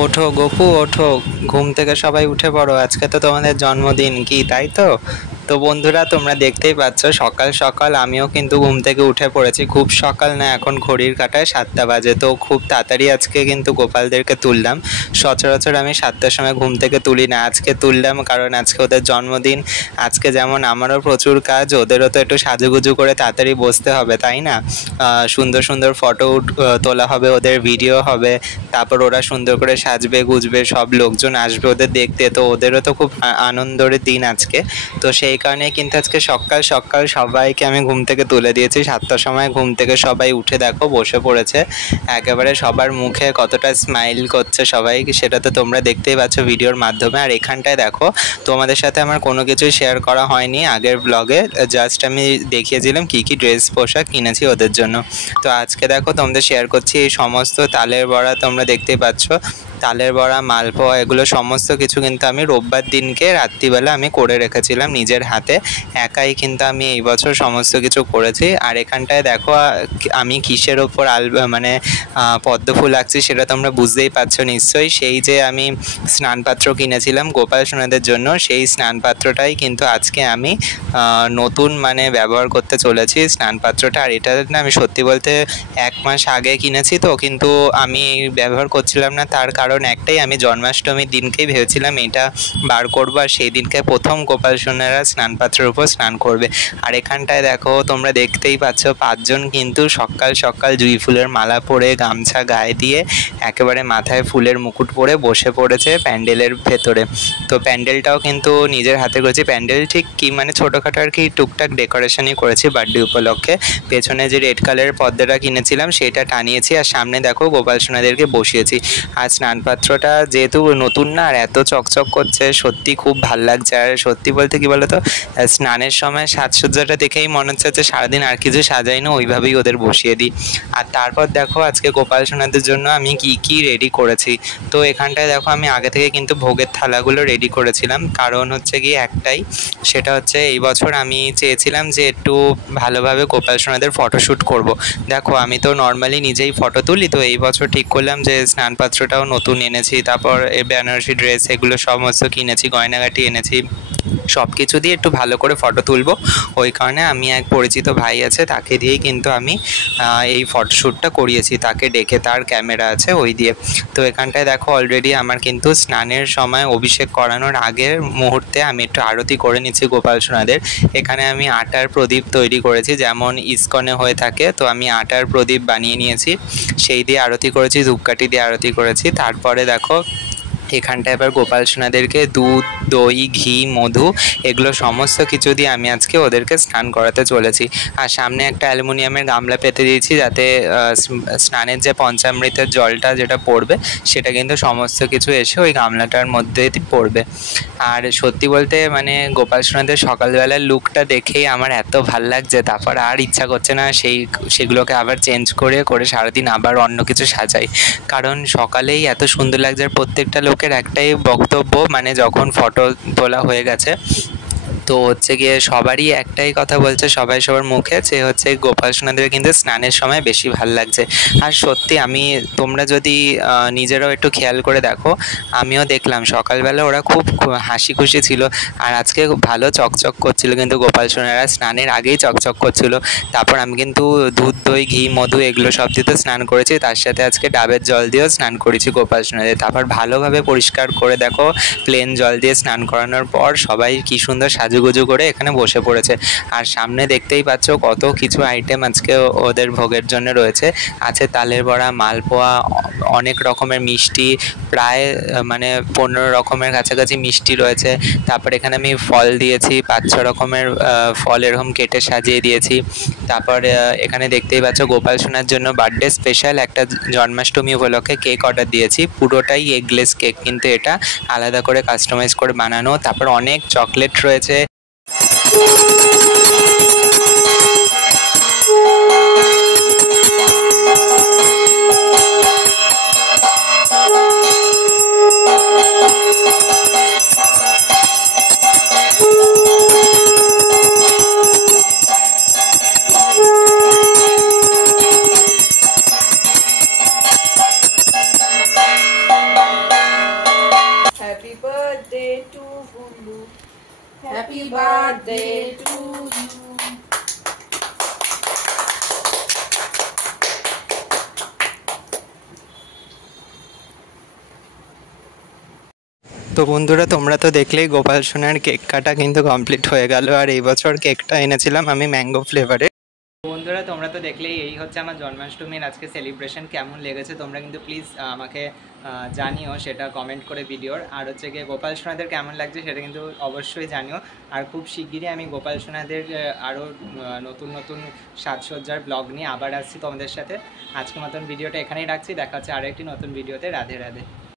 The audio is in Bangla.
ওঠো গপু ওঠো, ঘুম থেকে সবাই উঠে পড়ো, আজকে তো তোমাদের জন্মদিন, কি তাই তো? তো বন্ধুরা, তোমরা দেখতেই পাচ্ছ সকাল সকাল আমিও কিন্তু ঘুম থেকে উঠে পড়েছি। খুব সকাল না, এখন ঘড়ির কাঁটায় 7টা বাজে। তো খুব তাড়াতাড়ি আজকে কিন্তু গোপালদেরকে তুললাম। সচরাচর আমি 7টার সময় ঘুম থেকে তুলি না, আজকে তুললাম কারণ আজকে ওদের জন্মদিন। আজকে যেমন আমারও প্রচুর কাজ, ওদেরও তো একটু সাজুগুজু করে তাড়াতাড়ি বসতে হবে, তাই না? সুন্দর সুন্দর ফটো তোলা হবে, ওদের ভিডিও হবে, তারপর ওরা সুন্দর করে সাজবে গুজবে, সব লোকজন আসবে ওদের দেখতে। তো ওদেরও তো খুব আনন্দের দিন আজকে। তো সেই কারণে কিন্তু আজকে সকাল সকাল সবাইকে আমি ঘুম থেকে তুলে দিয়েছি। 7টার সময় ঘুম থেকে সবাই উঠে দেখো বসে পড়েছে। একেবারে সবার মুখে কতটা স্মাইল করছে সবাই, সেটা তো তোমরা দেখতেই পাচ্ছ ভিডিওর মাধ্যমে। আর এখানটায় দেখো, তোমাদের সাথে আমার কোনো কিছুই শেয়ার করা হয়নি আগের ব্লগে, জাস্ট আমি দেখিয়েছিলাম কী কী ড্রেস পোশাক কিনেছি ওদের জন্য। তো আজকে দেখো তোমাদের শেয়ার করছি এই সমস্ত তালের বড়া, তোমরা দেখতেই পাচ্ছ তালের বড়া, মালপোয়া, এগুলো সমস্ত কিছু কিন্তু আমি রোববার দিনকে রাত্রিবেলা আমি করে রেখেছিলাম নিজের হাতে। একাই কিন্তু আমি এই বছর সমস্ত কিছু করেছি। আর এখানটায় দেখো আমি কিসের ওপর মানে পদ্ম ফুল আঁকছি সেটা তোমরা বুঝতেই পারছো নিশ্চয়ই। সেই যে আমি স্নানপাত্র কিনেছিলাম গোপাল সোনাদের জন্য, সেই স্নানপাত্রটাই কিন্তু আজকে আমি নতুন মানে ব্যবহার করতে চলেছি স্নানপাত্রটা। আর এটা না, আমি সত্যি বলতে 1 মাস আগে কিনেছি, তো কিন্তু আমি ব্যবহার করছিলাম না। তার কারণ একটাই, আমি জন্মাষ্টমীর দিনকেই ভেবেছিলাম এটা বার করবো, আর সেই দিনকে প্রথম গোপাল সোনারা স্নানপাত্রের উপর স্নান করবে। আর এখানটায় দেখো তোমরা দেখতেই পাচ্ছ 5 জন কিন্তু সকাল সকাল জুঁই ফুলের মালা পরে, গামছা গায়ে দিয়ে, একেবারে মাথায় ফুলের মুকুট পরে বসে পড়েছে প্যান্ডেলের ভেতরে। তো প্যান্ডেলটাও কিন্তু নিজের হাতে করেছি। প্যান্ডেল ঠিক কি মানে ছোটোখাটো আর কি টুকটাক ডেকোরেশনই করেছি বার্থডে উপলক্ষে। পেছনে যে রেড কালারের পর্দাটা কিনেছিলাম সেটা টানিয়েছি, আর সামনে দেখো গোপাল সোনাদেরকে বসিয়েছি। আর স্নানপাত্রটা যেহেতু নতুন না, আর এত চকচক করছে, সত্যি খুব ভাল লাগছে। আর সত্যি বলতে কি বলতো, স্নানের সময় সাজসজ্জাটা দেখেই মনে হচ্ছে যে সারাদিন আর কিছু সাজাই না, ওইভাবেই ওদের বসিয়ে দিই। আর তারপর দেখো আজকে গোপাল সোনাদের জন্য আমি কি কি রেডি করেছি। তো এখানটায় দেখো আমি আগে থেকে কিন্তু ভোগের থালাগুলো রেডি করেছিলাম, কারণ হচ্ছে কি একটাই, সেটা হচ্ছে এই বছর আমি চেয়েছিলাম যে একটু ভালোভাবে গোপাল সোনাদের ফটোশ্যুট করব। দেখো আমি তো নর্মালি নিজেই ফটো তুলি, তো এই বছর ঠিক করলাম যে স্নানপাত্রটাও নতুন এনেছি, তারপর বেনারসি ড্রেস এগুলো সমস্ত কিনেছি, গয়নাগাটি এনেছি, সব কিছু দিয়ে একটু ভালো করে ফটো তুলবো। ওই কারণে আমি এক পরিচিত ভাই আছে, তাকে দিয়েই কিন্তু আমি এই ফটোশ্যুটটা করিয়েছি, তাকে ডেকে, তার ক্যামেরা আছে ওই দিয়ে। তো এখানটায় দেখো অলরেডি আমার কিন্তু স্নানের সময় অভিষেক করানোর আগের মুহূর্তে আমি একটু আরতি করে নিচ্ছি গোপাল সোনাদের। এখানে আমি আটার প্রদীপ তৈরি করেছি, যেমন ইস্কনে হয়ে থাকে। তো আমি আটার প্রদীপ বানিয়ে নিয়েছি, সেই দিয়ে আরতি করেছি, ধূপকাঠি দিয়ে আরতি করেছি। তারপরে দেখো এখানটায় এবার গোপাল সোনাদেরকে দুধ, দই, ঘি, মধু, এগুলো সমস্ত কিছু দিয়ে আমি আজকে ওদেরকে স্নান করাতে চলেছি। আর সামনে একটা অ্যালুমিনিয়ামের গামলা পেতে দিয়েছি, যাতে স্নানের যে পঞ্চামৃতের জলটা যেটা পড়বে সেটা কিন্তু সমস্ত কিছু এসে ওই গামলাটার মধ্যে পড়বে। আর সত্যি বলতে মানে গোপাল সোনাদের সকালবেলার লুকটা দেখেই আমার এত ভাল লাগছে, তারপর আর ইচ্ছা করছে না সেগুলোকে আবার চেঞ্জ করে সারাদিন আবার অন্য কিছু সাজাই। কারণ সকালেই এত সুন্দর লাগছে। আর প্রত্যেকটা লোকের একটাই বক্তব্য, মানে যখন ফটো তোলা হয়ে গেছে, তো হচ্ছে গিয়ে সবারই একটাই কথা বলছে, সবাই সবার মুখে, যে হচ্ছে গোপাল সোনাদের কিন্তু স্নানের সময় বেশি ভাল লাগছে। আর সত্যি আমি, তোমরা যদি নিজেরাও একটু খেয়াল করে দেখো, আমিও দেখলাম সকালবেলা ওরা খুব হাসি খুশি ছিল, আর আজকে ভালো চকচক করছিল কিন্তু গোপাল সোনারা স্নানের আগেই চকচক করছিল। তারপর আমি কিন্তু দুধ, দই, ঘি, মধু এগুলো সব দিয়ে স্নান করেছি, তার সাথে আজকে ডাবের জল দিয়েও স্নান করেছি গোপাল সোনাদের। তারপর ভালোভাবে পরিষ্কার করে দেখো প্লেন জল দিয়ে স্নান করানোর পর সবাই কি সুন্দর সাজুগুজু করে এখানে বসে পড়েছে। আর সামনে দেখতেই পাচ্ছ কত কিছু আইটেম আজকে ওদের ভোগের জন্য রয়েছে। আছে তালের বড়া, মালপোয়া, অনেক রকমের মিষ্টি, প্রায় মানে 15 রকমের কাছাকাছি মিষ্টি রয়েছে। তারপর এখানে আমি ফল দিয়েছি, 5-6 রকমের ফল এরকম কেটে সাজিয়ে দিয়েছি। তারপর এখানে দেখতেই পাচ্ছ গোপাল সোনার জন্য বার্থডে স্পেশাল একটা জন্মাষ্টমী উপলক্ষে কেক অর্ডার দিয়েছি, পুরোটাই এগলেস কেক, কিন্তু এটা আলাদা করে কাস্টমাইজ করে বানানো। তারপর অনেক চকলেট রয়েছে। Happy birthday to Gulu. Happy birthday to you. তো বন্ধুরা তোমরা তো দেখলেই গোপাল সোনার কেক কাটা কিন্তু কমপ্লিট হয়ে গেল। আর এই বছর কেকটা এনেছিলাম আমি ম্যাঙ্গো ফ্লেভারে। বন্ধুরা তোমরা তো দেখলেই এই হচ্ছে আমার জন্মাষ্টমীর আজকে সেলিব্রেশন। কেমন লেগেছে তোমরা কিন্তু প্লিজ আমাকে জানিও, সেটা কমেন্ট করে ভিডিওর। আর হচ্ছে গিয়ে গোপাল সোনাদের কেমন লাগছে সেটা কিন্তু অবশ্যই জানিও। আর খুব শিগগিরই আমি গোপাল সোনাদের আরও নতুন নতুন সাজসজ্জার ব্লগ নিয়ে আবার আসছি তোমাদের সাথে। আজকের মতন ভিডিওটা এখানেই রাখছি, দেখা হচ্ছে আরও একটি নতুন ভিডিওতে। রাধে রাধে।